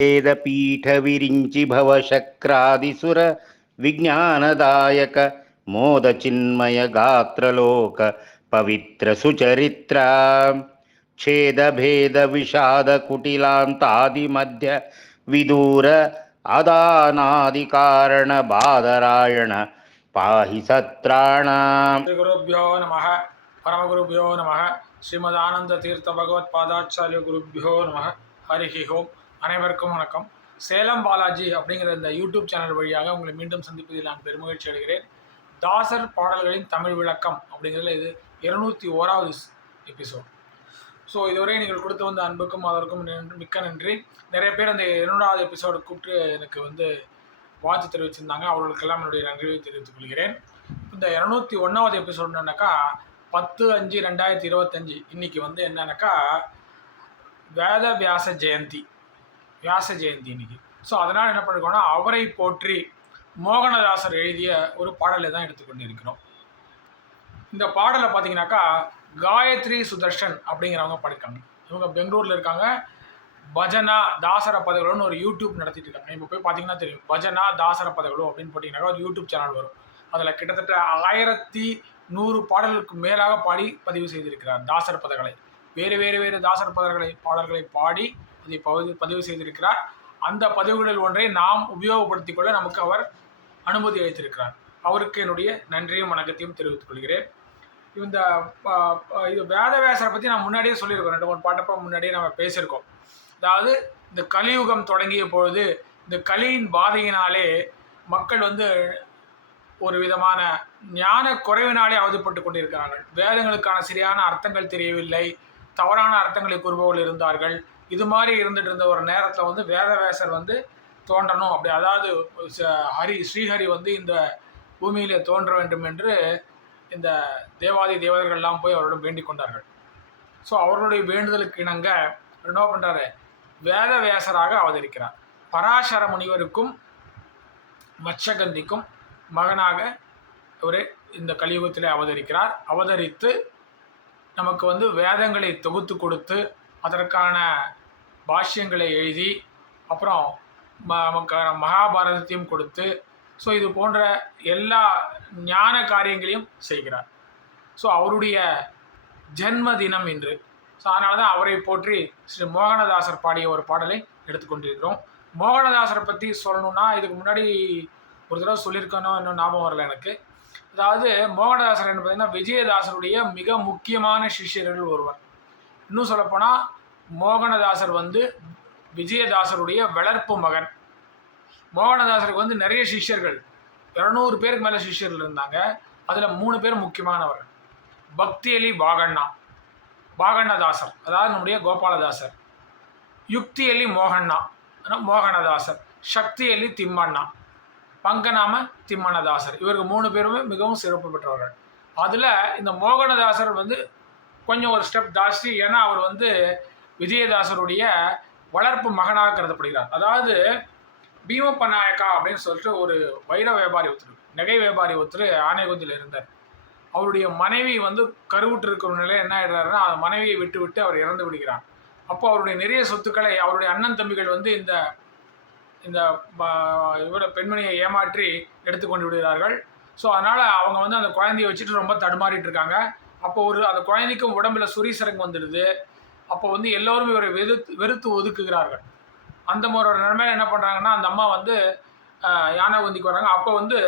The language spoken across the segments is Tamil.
वेदपीठविरिञ्चिभवशक्रादिसुर विज्ञानदायक मोदचिन्मयगात्रलोक पवित्रसुचरित्रा छेदभेदविषादकुटिलान्तादिमध्य विदूर अदानादिकारणबादरायण पाहि सत्राणाम्। गुरुभ्यो नमः परमगुरुभ्यो नमः श्रीमदानन्दतीर्थभगवत्पादाचार्यगुरुभ्यो नमः हरिः ओम्। அனைவருக்கும் வணக்கம். சேலம் பாலாஜி அப்படிங்கிற இந்த யூடியூப் சேனல் வழியாக உங்களை மீண்டும் சந்திப்பதில் நான் பெருமகிழ்ச்சி அடைகிறேன். தாசர் பாடல்களின் தமிழ் விளக்கம் அப்படிங்கிறதுல இது இருநூற்றி ஓராவது எபிசோட் ஸோ இதுவரை நீங்கள் கொடுத்து வந்த அன்புக்கும் அதற்கும் மிக்க நன்றி. நிறைய பேர் அந்த இருநூறாவது எபிசோடு கூப்பிட்டு எனக்கு வந்து வாழ்த்து தெரிவிச்சிருந்தாங்க. அவர்களுக்கெல்லாம் என்னுடைய நன்றியை தெரிவித்துக் கொள்கிறேன். இந்த இரநூத்தி ஒன்றாவது எபிசோடு என்னன்னாக்கா பத்து அஞ்சு ரெண்டாயிரத்தி இருபத்தஞ்சி. இன்னைக்கு வந்து என்னன்னாக்கா வேதவியாச ஜெயந்தி. வியாச ஜெயந்தி இன்னைக்கு. ஸோ அதனால் என்ன பண்ணிருக்கோம்னா அவரை போற்றி மோகனதாசர் எழுதிய ஒரு பாடலை தான் எடுத்துக்கொண்டு இருக்கிறோம் இந்த பாடலை பார்த்தீங்கன்னாக்கா காயத்ரி சுதர்ஷன் அப்படிங்கிறவங்க படிக்காங்க இவங்க பெங்களூரில் இருக்காங்க. பஜனா தாசர பதவிகளும்னு ஒரு யூடியூப் நடத்திட்டு இருக்காங்க. இப்போ போய் பார்த்தீங்கன்னா தெரியும். பஜனா தாசர பதவிகளும் அப்படின்னு போட்டிங்கனாக்கா ஒரு யூடியூப் சேனல் வரும். அதில் கிட்டத்தட்ட ஆயிரத்தி நூறு பாடல்களுக்கு மேலாக பாடி பதிவு செய்திருக்கிறார் தாசர் பதகளை வேறு வேறு வேறு தாசர் பதர்களை பாடல்களை பாடி இதை பதிவு பதிவு செய்திருக்கிறார். அந்த பதிவுகளில் ஒன்றை நாம் உபயோகப்படுத்திக் கொள்ள நமக்கு அவர் அனுமதி அளித்திருக்கிறார். அவருக்கு என்னுடைய நன்றியும் வணக்கத்தையும் தெரிவித்துக் கொள்கிறேன். இந்த ப- இது வேதவியாசரை பற்றி நான் முன்னாடியே சொல்லியிருக்கோம். ரெண்டு மூணு பாட்டப்போ முன்னாடியே நம்ம பேசியிருக்கோம். அதாவது இந்த கலியுகம் தொடங்கிய பொழுது இந்த கலியின் பாதையினாலே மக்கள் வந்து ஒரு விதமான ஞான குறைவினாலே அவதிப்பட்டு கொண்டிருக்கிறார்கள். வேதங்களுக்கான சரியான அர்த்தங்கள் தெரியவில்லை. தவறான அர்த்தங்களை கூறுபவர்கள் இருந்தார்கள். இது மாதிரி இருந்துட்டு இருந்த ஒரு நேரத்தில் வந்து வேதவேசர் வந்து தோன்றணும். அப்படி அதாவது ஹரி ஸ்ரீஹரி வந்து இந்த பூமியிலே தோன்ற வேண்டும் என்று இந்த தேவாதி தேவதர்கள்லாம் போய் அவரிடம் வேண்டிக் கொண்டார்கள். ஸோ அவர்களுடைய வேண்டுதலுக்கு இணங்க என்ன பண்ணுறாரு வேதவேசராக அவதரிக்கிறார். பராசர முனிவருக்கும் மச்சகந்திக்கும் மகனாக இவர் இந்த கலியுகத்தில் அவதரிக்கிறார். அவதரித்து நமக்கு வந்து வேதங்களை தொகுத்து கொடுத்து அதற்கான பாஷ்யங்களை எழுதி அப்புறம் ம- நமக்கான மகாபாரதத்தையும் கொடுத்து ஸோ இது போன்ற எல்லா ஞான காரியங்களையும் செய்கிறார். ஸோ அவருடைய ஜென்ம தினம் இன்று. ஸோ அதனால தான் அவரை போற்றி ஸ்ரீ மோகனதாசர் பாடிய ஒரு பாடலை எடுத்துக்கொண்டிருக்கிறோம். மோகனதாசரை பற்றி சொல்லணும்னா இதுக்கு முன்னாடி ஒரு தடவை சொல்லியிருக்கணும் இன்னும் ஞாபகம் வரல எனக்கு. அதாவது மோகனதாசர் என்ன? பார்த்தீங்கன்னா விஜயதாசருடைய மிக முக்கியமான சிஷ்யர்கள் ஒருவர். இன்னும் சொல்லப்போனால் மோகனதாசர் வந்து விஜயதாசருடைய வளர்ப்பு மகன். மோகனதாசருக்கு வந்து நிறைய சிஷ்யர்கள். இரநூறு பேருக்கு மேலே சிஷ்யர்கள் இருந்தாங்க. அதில் மூணு பேர் முக்கியமானவர்கள் பக்தி அலி பாகண்ணா பாகண்ணதாசர் அதாவது நம்முடைய கோபாலதாசர். யுக்தி அலி மோகண்ணா மோகனதாசர். சக்தி அலி திம்மண்ணா. பங்கநாம திம்மண்ணதாசர் இவருக்கு மூணு பேருமே மிகவும் சிறப்பு பெற்றவர்கள். அதில் இந்த மோகனதாசர் வந்து கொஞ்சம் ஒரு ஸ்டெப் ஜாஸ்தி. ஏன்னா அவர் வந்து விஜயதாசருடைய வளர்ப்பு மகனாக கருதப்படுகிறார். அதாவது பீமப்ப நாயக்கா அப்படின்னு சொல்லிட்டு ஒரு வைர வியாபாரி ஒருத்தர் நகை வியாபாரி ஒருத்தர் ஆனைகுந்தில் இருந்தார். அவருடைய மனைவி வந்து கருவுற்று இருக்கிற நிலையில் என்ன ஆயிடுறாருன்னா அந்த மனைவியை விட்டு விட்டு அவர் இறந்து விடுகிறார். அப்போ அவருடைய நிறைய சொத்துக்களை அவருடைய அண்ணன் தம்பிகள் வந்து இந்த இந்த ப- இவர பெண்மணியை ஏமாற்றி எடுத்துக்கொண்டு விடுகிறார்கள். ஸோ அதனால் அவங்க வந்து அந்த குழந்தைய வச்சுட்டு ரொம்ப தடுமாறிட்டு இருக்காங்க. அப்போ ஒரு அந்த குழந்தைக்கும் உடம்புல சுரிசரங்கு வந்துடுது. அப்போ வந்து எல்லோரும் இவரை வெறுத்து வெறுத்து ஒதுக்குகிறார்கள். அந்த மாதிரி ஒரு நிலைமையில என்ன பண்ணுறாங்கன்னா அந்த அம்மா வந்து யானை குந்திக்கு வராங்க. அப்போ வந்து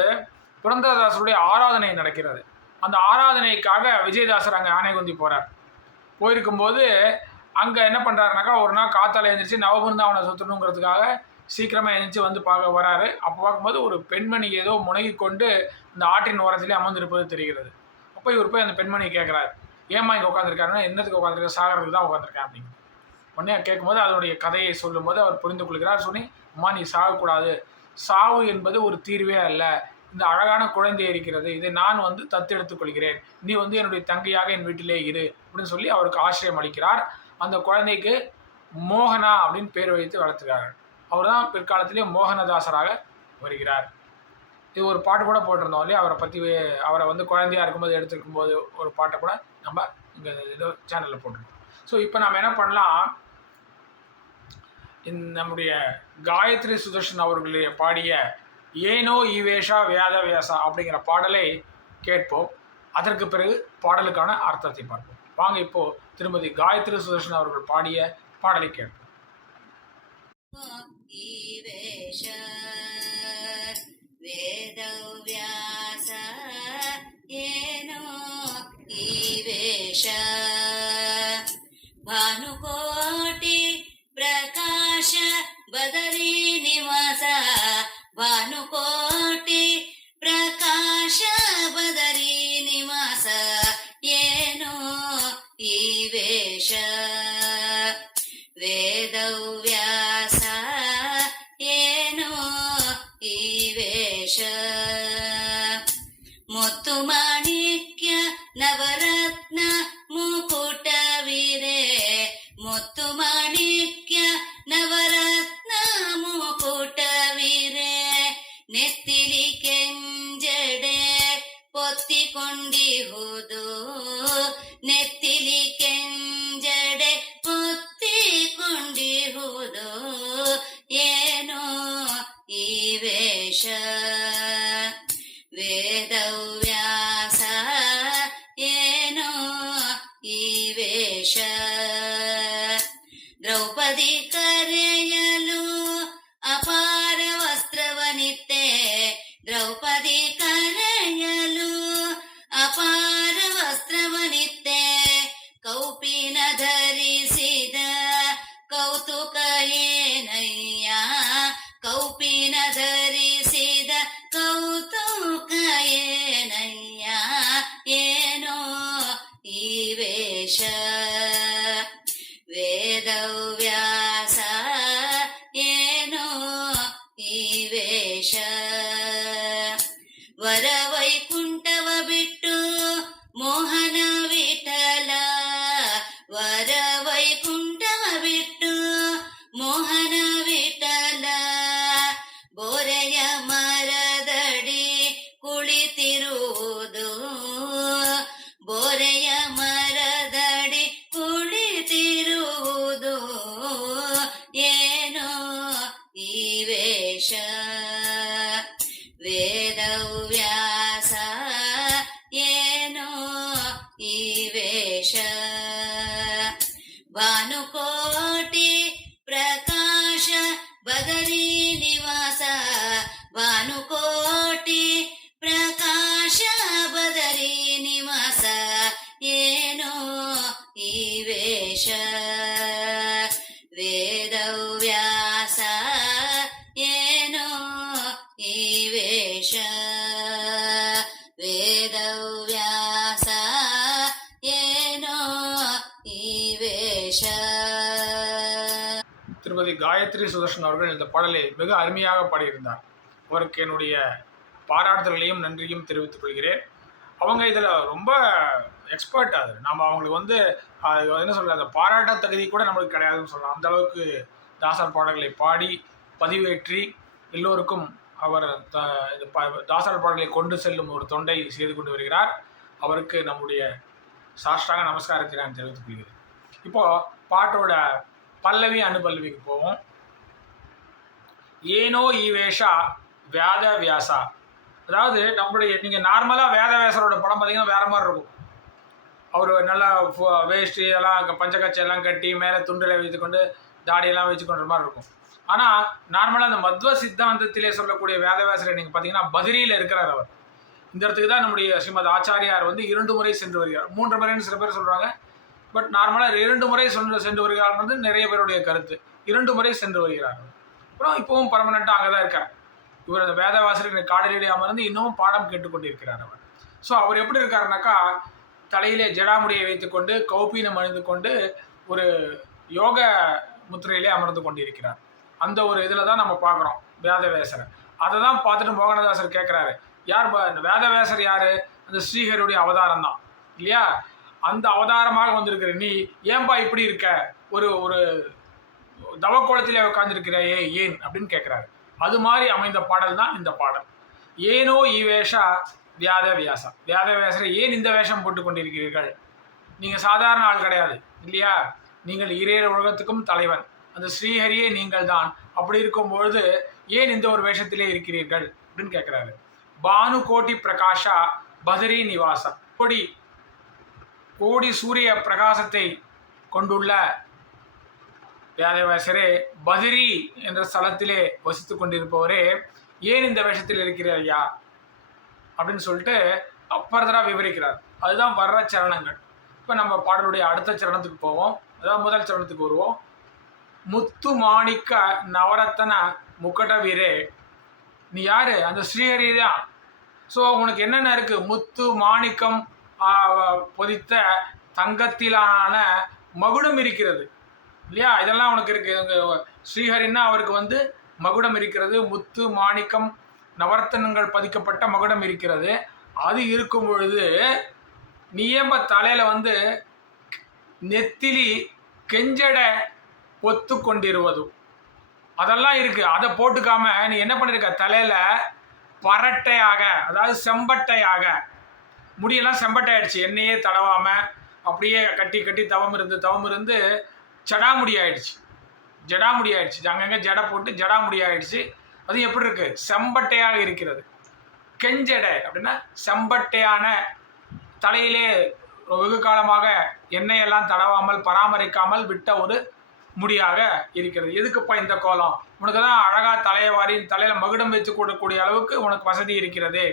புரந்தரதாசருடைய ஆராதனை நடக்கிறது. அந்த ஆராதனைக்காக விஜயதாசர் அங்கே யானைகுந்தி போகிறார் போயிருக்கும்போது அங்கே என்ன பண்ணுறாருனாக்கா ஒரு நாள் காத்தால் எழுந்திரிச்சு நவபிருந்தாவனை சுற்றணுங்கிறதுக்காக சீக்கிரமாக எழுந்திரிச்சு வந்து பார்க்க வராரு. அப்போ பார்க்கும்போது ஒரு பெண்மணி ஏதோ முனகி கொண்டு இந்த ஆற்றின் ஓரத்திலே அமர்ந்திருப்பது தெரிகிறது. அப்போ இவர் போய் அந்த பெண்மணியை கேட்குறாரு. ஏமா இங்கே உட்காந்துருக்காருன்னா என்னத்துக்கு உட்காந்துருக்க சாகிறதுக்கு தான் உட்காந்துருக்கேன் அப்படின்னு. உடனே கேட்கும்போது அதனுடைய கதையை சொல்லும்போது அவர் புரிந்து கொள்கிறார். சொல்லி அம்மா நீ சாகக்கூடாது. சாவு என்பது ஒரு தீர்வே அல்ல. இந்த அழகான குழந்தை இருக்கிறது. இதை நான் வந்து தத்தெடுத்துக் கொள்கிறேன். நீ வந்து என்னுடைய தங்கையாக என் வீட்டிலே இரு அப்படின்னு சொல்லி அவருக்கு ஆசிரியம் அளிக்கிறார். அந்த குழந்தைக்கு மோகனா அப்படின்னு பேர் வைத்து வளர்த்துக்கிறார் அவர் தான் பிற்காலத்திலே மோகனதாசராக வருகிறார். இது ஒரு பாட்டு கூட போட்டிருந்தோம் இல்லையா? அவரை பற்றி அவரை வந்து குழந்தையாக இருக்கும்போது எடுத்துருக்கும் போது ஒரு பாட்டை கூட நம்ம இங்கே ஏதோ சேனலில் போட்டிருக்கோம். ஸோ இப்போ நம்ம என்ன பண்ணலாம்? இந்த நம்முடைய காயத்ரி சுதர்ஷன் அவர்களுடைய பாடிய ஏனோ ஈவேஷா வியாத வியாசா அப்படிங்கிற பாடலை கேட்போம். அதற்கு பிறகு பாடலுக்கான அர்த்தத்தை பார்ப்போம். வாங்க இப்போ திருமதி காயத்ரி சுதர்ஷன் அவர்கள் பாடிய பாடலை கேட்போம். வேதவ்யா ದೇಶ ಭಾನುಕೋಟಿ ಪ್ರಕಾಶ ಬದರಿ ನಿವಾಸ. ಭಾನುಕೋಟಿ ಪ್ರಕಾಶ ಬದರಿ ನಿವಾಸ. ಏನು ಈ ವೇಷ? ವೇದವ್ಯಾಸ ಏನು ಈ ವೇಷ? ಮುತ್ತು ಮಾಣಿಕ್ಯ ನವರ together. திருமதி காயத்ரி சுதர்ஷன் அவர்கள் இந்த பாடலை மிக அருமையாக பாடியிருந்தார். அவருக்கு என்னுடைய பாராட்டுதல்களையும் நன்றியும் தெரிவித்துக் கொள்கிறேன். அவங்க இதில் ரொம்ப எக்ஸ்பர்ட் அது. நம்ம அவங்களுக்கு வந்து அது என்ன சொல்கிறது அந்த பாராட்ட தகுதி கூட நம்மளுக்கு கிடையாதுன்னு சொல்லலாம். அந்த அளவுக்கு தாசர் பாடல்களை பாடி பதிவேற்றி எல்லோருக்கும் அவர் த இந்த ப தாசர் பாடல்களை கொண்டு செல்லும் ஒரு தொண்டை செய்து கொண்டு வருகிறார். அவருக்கு நம்முடைய சாஷ்டாக நமஸ்காரத்தை நான் தெரிவித்துக் கொள்கிறேன். இப்போது பாட்டோட பல்லவி அனுபல்லவிக்கு போவோம். ஏனோ ஈவேஷா வேத வியாசா அதாவது நம்மளுடைய நீங்கள் நார்மலாக வேத வியாசரோட படம் பார்த்தீங்கன்னா வேற மாதிரி இருக்கும். அவர் நல்லா வேஷ்டி எல்லாம் க- எல்லாம் கட்டி மேலே துண்டில் வைத்துக்கொண்டு தாடியெல்லாம் வச்சுக்கொண்ட மாதிரி இருக்கும். ஆனால் நார்மலாக அந்த மத்வ சித்தாந்தத்திலே சொல்லக்கூடிய வேதவியாசரை நீங்கள் பார்த்தீங்கன்னா பதிரியில் இருக்கிறார் அவர். இந்த இடத்துக்கு தான் நம்முடைய ஸ்ரீமத் ஆச்சாரியார் வந்து இரண்டு முறை சென்று வருகிறார். மூன்று முறைன்னு சில பேர் சொல்கிறாங்க பட் நார்மலாக இரண்டு முறை சென்று சென்று வருகிறார்ன்றது நிறைய பேருடைய கருத்து. இரண்டு முறை சென்று வருகிறார் அப்புறம் இப்போவும் பர்மனெண்ட்டாக அங்கே தான் இருக்கார். இவர் அந்த வேதவாசலின் காடலிலே அமர்ந்து இன்னமும் பாடம் கேட்டுக்கொண்டிருக்கிறார் அவர். ஸோ அவர் எப்படி இருக்காருனாக்கா தலையிலே ஜடாமுடியை வைத்துக்கொண்டு கௌபீனம் அணிந்து கொண்டு ஒரு யோக முத்திரையிலே அமர்ந்து கொண்டிருக்கிறார். அந்த ஒரு இதில் தான் நம்ம பார்க்குறோம் வேதவேசரை. அதை தான் பார்த்துட்டு மோகனதாசர் கேட்குறாரு யார் ப- வேதவேசர் யார்? அந்த ஸ்ரீஹரியுடைய அவதாரம் தான். இல்லையா? அந்த அவதாரமாக வந்திருக்கிற நீ ஏன்பா இப்படி இருக்க? ஒரு ஒரு தவக்கோலத்திலே ஏ ஏன்? அப்படின்னு கேட்குறாரு அது மாதிரி அமைந்த பாடல் தான் இந்த பாடல். ஏனோ ஈவேஷா வியாத வியாசம் வியாத வியாசரை ஏன் இந்த வேஷம் போட்டு கொண்டிருக்கிறீர்கள்? நீங்கள் சாதாரண ஆள் கிடையாது இல்லையா? நீங்கள் இறைய உலகத்துக்கும் தலைவன். அந்த ஸ்ரீஹரியே நீங்கள் தான். அப்படி இருக்கும் பொழுது ஏன் இந்த ஒரு வேஷத்திலே இருக்கிறீர்கள்? அப்படின்னு கேட்குறாரு பானு கோட்டி பிரகாஷா பதரி நிவாசம். கொடி கோடி சூரிய பிரகாசத்தை கொண்டுள்ள வேதவாசரே பதிரி என்ற ஸ்தலத்திலே வசித்து கொண்டிருப்பவரே ஏன் இந்த வேஷத்தில் இருக்கிறார் ஐயா? அப்படின்னு சொல்லிட்டு ஃபர்தராக விவரிக்கிறார். அதுதான் வர்ற சரணங்கள். இப்போ நம்ம பாடலுடைய அடுத்த சரணத்துக்கு போவோம். அதாவது முதல் சரணத்துக்கு வருவோம். முத்து மாணிக்க நவரத்தன முக்கட வீரே நீ யாரு? அந்த ஸ்ரீஹரி தான் ஸோ உனக்கு என்னென்ன இருக்குது முத்து மாணிக்கம் பொதித்த தங்கத்திலான மகுடம் இருக்கிறது. இல்லையா? இதெல்லாம் உனக்கு இருக்குது ஸ்ரீஹரின்னா அவருக்கு வந்து மகுடம் இருக்கிறது. முத்து மாணிக்கம் நவர்த்தனங்கள் பதிக்கப்பட்ட மகுடம் இருக்கிறது. அது இருக்கும் பொழுது நீ தலையில் வந்து நெத்திலி கெஞ்சட ஒத்து கொண்டிருவதும்? அதெல்லாம் இருக்குது அதை போட்டுக்காம நீ என்ன பண்ணியிருக்க தலையில் பரட்டையாக அதாவது செம்பட்டையாக முடியெல்லாம் செம்பட்டாயிடுச்சு. எண்ணெயே தடவாமல் அப்படியே கட்டி கட்டி தவம் இருந்து தவம் இருந்து ஜடாமுடி ஆயிடுச்சு. ஜடாமுடி ஆயிடுச்சு. அங்கங்கே ஜடை போட்டு ஜடாமுடி ஆயிடுச்சு. அது எப்படி இருக்கு? செம்பட்டையாக இருக்கிறது. கெஞ்சடை அப்படின்னா செம்பட்டையான தலையிலே வெகு காலமாக எண்ணெயெல்லாம் தடவாமல் பராமரிக்காமல் விட்ட ஒரு முடியாக இருக்கிறது. எதுக்குப்பா இந்த கோலம்? உனக்கு தான் அழகாக தலையை வாரி தலையில் மகுடம் வச்சு கூடக்கூடிய அளவுக்கு உனக்கு வசதி இருக்கிறது.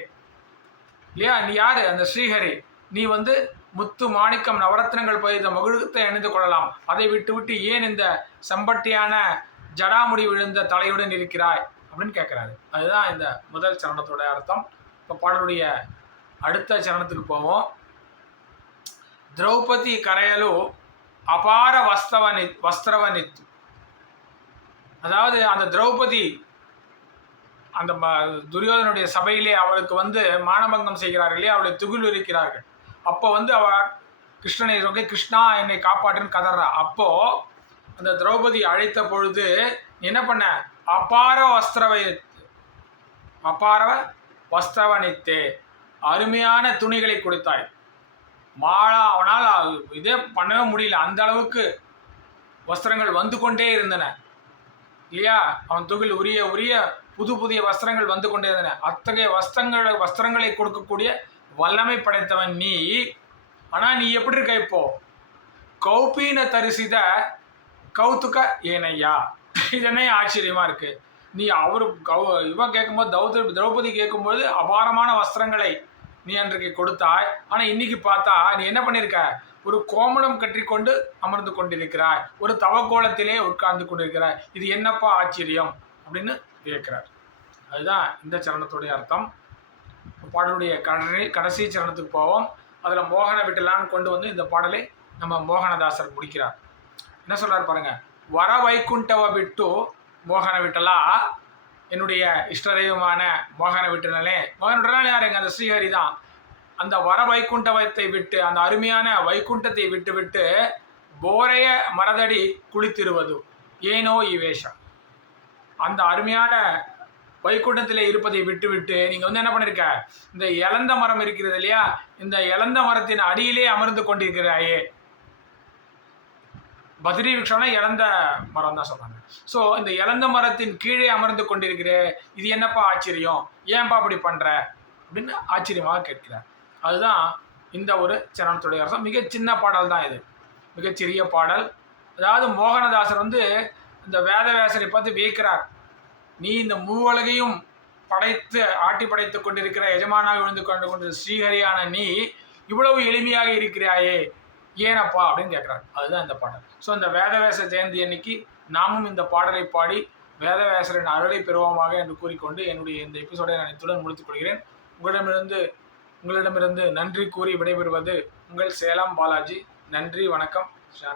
இல்லையா? நீ யாரு? அந்த ஸ்ரீஹரி. நீ வந்து முத்து மாணிக்கம் நவரத்னங்கள் பதித்த மகுடத்தை அணிந்து கொள்ளலாம். அதை விட்டு விட்டு ஏன் இந்த செம்பட்டியான ஜடாமுடி விழுந்த தலையுடன் இருக்கிறாய்? அப்படின்னு கேட்குறாரு அதுதான் இந்த முதல் சரணத்தோட அர்த்தம். இப்போ பாடலுடைய அடுத்த சரணத்துக்கு போவோம். திரௌபதி கரையலு அபார வஸ்தவனி வஸ்திரவனித்து அதாவது அந்த திரௌபதி அந்த ம- துரியோதனுடைய சபையிலே அவளுக்கு வந்து மானபங்கம் செய்கிறார்கள் அவளை துகில் இருக்கிறார்கள் அப்போ வந்து அவ கிருஷ்ணனை நோக்கி கிருஷ்ணா என்னை காப்பாற்றுன்னு கதறா அப்போ அந்த திரௌபதி அழைத்த பொழுது என்ன பண்ண? அபார வஸ்திரவை அபார வஸ்திரவணித்து அருமையான துணிகளை கொடுத்தாய். மாளா அவனால் இதே பண்ணவே முடியல. அந்த அளவுக்கு வஸ்திரங்கள் வந்து கொண்டே இருந்தன. இல்லையா? அவன் துகில் உரிய உரிய புது புதிய வஸ்திரங்கள் வந்து கொண்டே இருந்தன அத்தகைய வஸ்திரங்களை வஸ்திரங்களை கொடுக்கக்கூடிய வல்லமை படைத்தவன் நீ. ஆனால் நீ எப்படி இருக்க இப்போ? கௌபீன தரிசித கௌத்துக்க ஏனையா? இதனே ஆச்சரியமா இருக்கு. நீ அவரு கௌ இவன் கேட்கும்போது தௌத திரௌபதி கேட்கும்போது அபாரமான வஸ்திரங்களை நீ அன்றைக்கு கொடுத்தாய். ஆனால் இன்னைக்கு பார்த்தா நீ என்ன பண்ணியிருக்க ஒரு கோமணம் கட்டிக்கொண்டு அமர்ந்து கொண்டிருக்கிறாய். ஒரு தவக்கோலத்திலே உட்கார்ந்து கொண்டிருக்கிறாய். இது என்னப்பா ஆச்சரியம்? அப்படின்னு கேட்கிறார். அதுதான் இந்த சரணத்துடைய அர்த்தம். பாடலுடைய கடை கடைசி சரணத்துக்கு போவோம். அதில் மோகன விட்டலான்னு கொண்டு வந்து இந்த பாடலை நம்ம மோகனதாசர் முடிக்கிறார். என்ன சொல்கிறார் பாருங்கள் வர வைக்குண்டவ விட்டு மோகன விட்டலா? என்னுடைய இஷ்டதெய்வமான மோகன விட்டனலே மோகன விட்டலாம் யாருங்க? அந்த ஸ்ரீஹரி தான். அந்த வர வைக்குண்டவத்தை விட்டு அந்த அருமையான வைக்குண்டத்தை விட்டு விட்டு போரைய மரதடி குளித்திருவது. ஏனோ இவேஷம். அந்த அருமையான வைகுண்டத்தில் இருப்பதை விட்டுவிட்டு நீங்கள் வந்து என்ன பண்ணிருக்க? இந்த இழந்த மரம் இருக்கிறது இல்லையா? இந்த இழந்த மரத்தின் அடியிலே அமர்ந்து கொண்டிருக்கிறாயே. பத்ரி விக்ஷம்னா இழந்த மரம் தான் சொன்னாங்க ஸோ இந்த இழந்த மரத்தின் கீழே அமர்ந்து கொண்டிருக்கிற இது என்னப்பா ஆச்சரியம்? ஏன்பா அப்படி பண்ணுற அப்படின்னு ஆச்சரியமாக கேட்கிறார். அதுதான் இந்த ஒரு சரணத்துடைய அரசம் மிக சின்ன பாடல் தான் இது மிகச்சிறிய பாடல். அதாவது மோகனதாசர் வந்து இந்த வேதவேசரை பார்த்து வியக்கிறார். நீ இந்த மூவலகையும் படைத்து ஆட்டி படைத்துக் கொண்டிருக்கிற எஜமானாக விழுந்து கொண்டு கொண்டு ஸ்ரீஹரியான நீ இவ்வளவு எளிமையாக இருக்கிறாயே ஏனப்பா அப்படின்னு கேட்குறாரு. அதுதான் இந்த பாடல். ஸோ இந்த வேதவேச ஜெயந்தி அன்னைக்கு நாமும் இந்த பாடலை பாடி வேதவேசரின் அருளை பெறுவோமாக என்று கூறிக்கொண்டு என்னுடைய இந்த எபிசோடை நான் இத்துடன் முடித்துக் கொள்கிறேன். உங்களிடமிருந்து உங்களிடமிருந்து நன்றி கூறி விடைபெறுவது உங்கள் சேலம் பாலாஜி. நன்றி வணக்கம். ஸ்ரீ